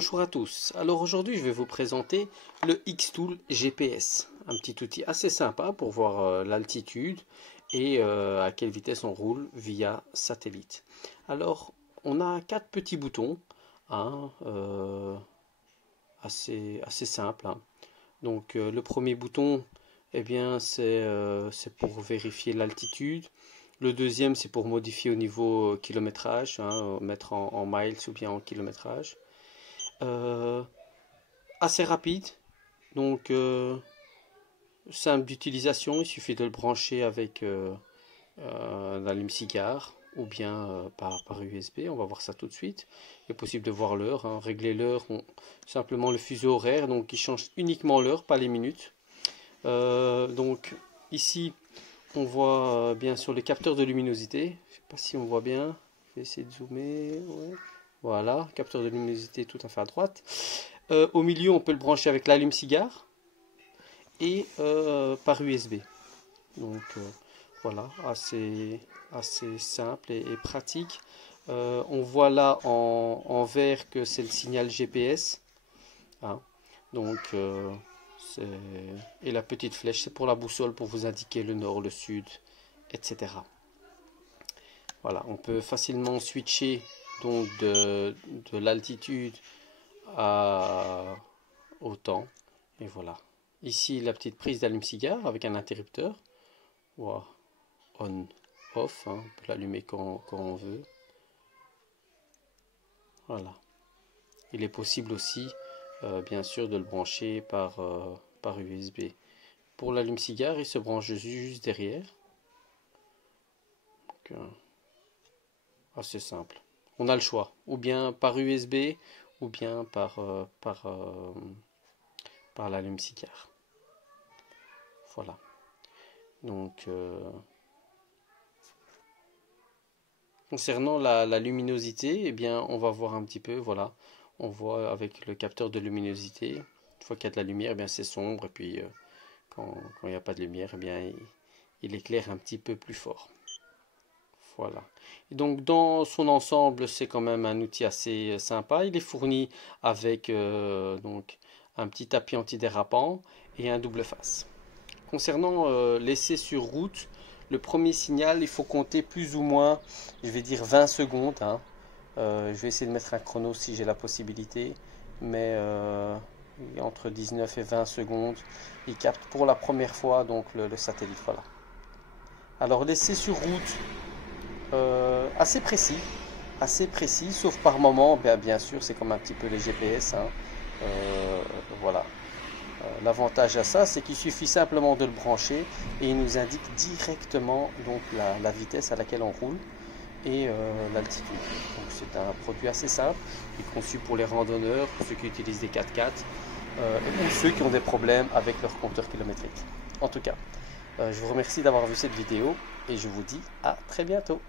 Bonjour à tous. Alors aujourd'hui je vais vous présenter le Xtool GPS, un petit outil assez sympa pour voir l'altitude et à quelle vitesse on roule via satellite. Alors on a 4 petits boutons, hein, assez simples. Hein. Donc le premier bouton, eh bien c'est pour vérifier l'altitude. Le deuxième c'est pour modifier au niveau kilométrage, hein, mettre en miles ou bien en kilométrage. Assez rapide, donc simple d'utilisation, il suffit de le brancher avec un allume-cigare ou bien par USB. On va voir ça tout de suite. Il est possible de voir l'heure, hein. Régler l'heure, simplement le fuseau horaire, donc il change uniquement l'heure, pas les minutes. Donc ici on voit bien sûr le capteur de luminosité. Je ne sais pas si on voit bien, je vais essayer de zoomer. Ouais. Voilà, capteur de luminosité tout à fait à droite. Au milieu, on peut le brancher avec l'allume-cigare et par USB. Donc voilà, assez simple et pratique. On voit là en vert que c'est le signal GPS. Hein. Donc, et la petite flèche, c'est pour la boussole, pour vous indiquer le nord, le sud, etc. Voilà, on peut facilement switcher donc de l'altitude au temps. Et voilà. Ici, la petite prise d'allume-cigare avec un interrupteur. Voilà. On, off. Hein. On peut l'allumer quand on veut. Voilà. Il est possible aussi, bien sûr, de le brancher par USB. Pour l'allume-cigare, il se branche juste derrière. Donc, assez simple. On a le choix, ou bien par USB, ou bien par l'allume-cigare. Voilà. Donc, concernant la luminosité, eh bien, on va voir un petit peu. Voilà, on voit avec le capteur de luminosité. Une fois qu'il y a de la lumière, eh bien, c'est sombre, et puis quand il n'y a pas de lumière, eh bien, il éclaire un petit peu plus fort. Voilà. Et donc dans son ensemble, c'est quand même un outil assez sympa. Il est fourni avec donc un petit tapis antidérapant et un double face. Concernant l'essai sur route, le premier signal, il faut compter plus ou moins, je vais dire 20 secondes. Hein. Je vais essayer de mettre un chrono si j'ai la possibilité, mais entre 19 et 20 secondes, il capte pour la première fois donc le satellite. Voilà. Alors l'essai sur route, assez précis, sauf par moment, bien sûr, c'est comme un petit peu les GPS. Hein. Voilà. L'avantage à ça, c'est qu'il suffit simplement de le brancher et il nous indique directement donc la vitesse à laquelle on roule et l'altitude. Donc c'est un produit assez simple, qui est conçu pour les randonneurs, pour ceux qui utilisent des 4x4 ou ceux qui ont des problèmes avec leur compteur kilométrique. En tout cas, je vous remercie d'avoir vu cette vidéo et je vous dis à très bientôt.